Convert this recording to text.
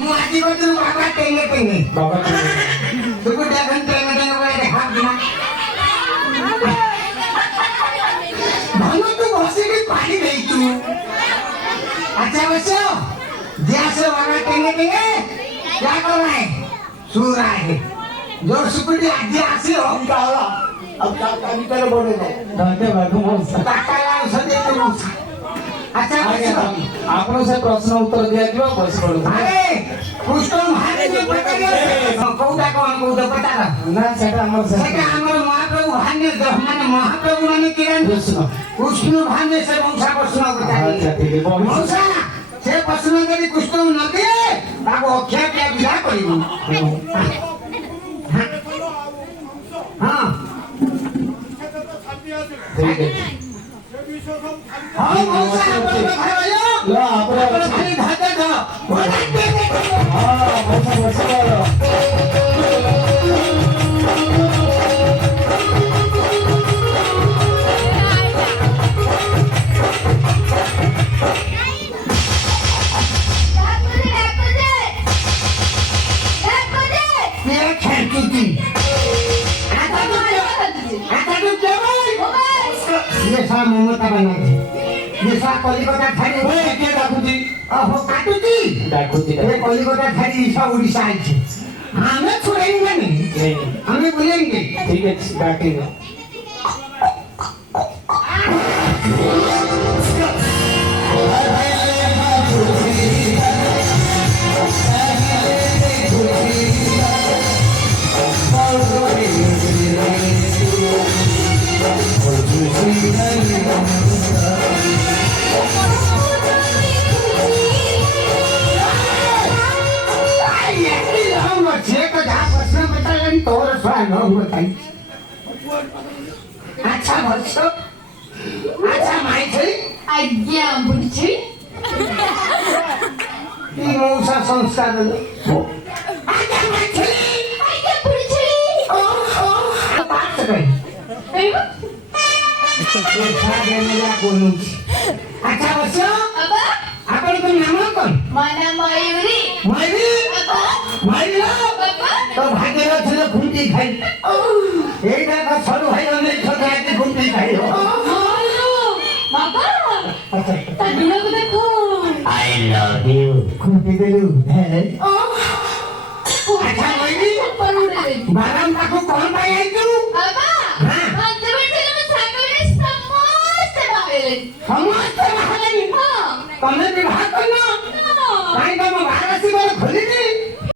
माझी बदल बाबा टेंगे टेंगे बाबा तू कुठे घंटे टेंगे वगैरे हात ना म्हणून तू घोषित पाणी द्यायचू अच्छा बसो जैसे बाबा टेंगे टेंगे क्या कर रहा है सो रहा है जो सुकुटी आजी आसी हो काला अब काका कर बोलेगा धन्यवाद मौसा काकाला सदे तू अच्छा बसो आपण से प्रश्न उत्तर दिया दियो बस पड़ो अरे कुछ तो भाने जो पता गया कोउटा पता ना सेटा हमर से सेटा हमर महाप्रभु भाने माने महाप्रभु माने किरण कृष्ण भाने से मौसा प्रश्न अच्छा ठीक है मौसा से प्रश्न करी कृष्ण नदी ताको अक्षय के विदा करिबो हां ठीक है हां मौसा ला आपण खाली धाते द हां मौसा बस ममता बना ये सा कलिकता खाली ओए के डाकुजी हो काटुती डाकुजी ये कलिकता खाली ईसा उड़ीसा आई हमें छोड़ेंगे नहीं हमें बोलेंगे ठीक है डाकेंगे अच्छा भर्षो अच्छा माहिती आज्ञा बुढी ती मौसा संस्कार आज्ञा बुढी अच्छा भर्षो आपण कोण नाम कोण mana मयुरी मायरी मायरी तो भागीरथ ने खुंटी खाई एटा का सरू भाई ने छोटा के खुंटी खाई हो बाबा तदिन को देखो आई लव यू खुंटी देलु अच्छा मायरी बाराम ताको कोण पाई आई तू बाबा माझे बेटे में सांगले समस्त बाहेर समस्त बाहेर हां तने विवाह करना काय का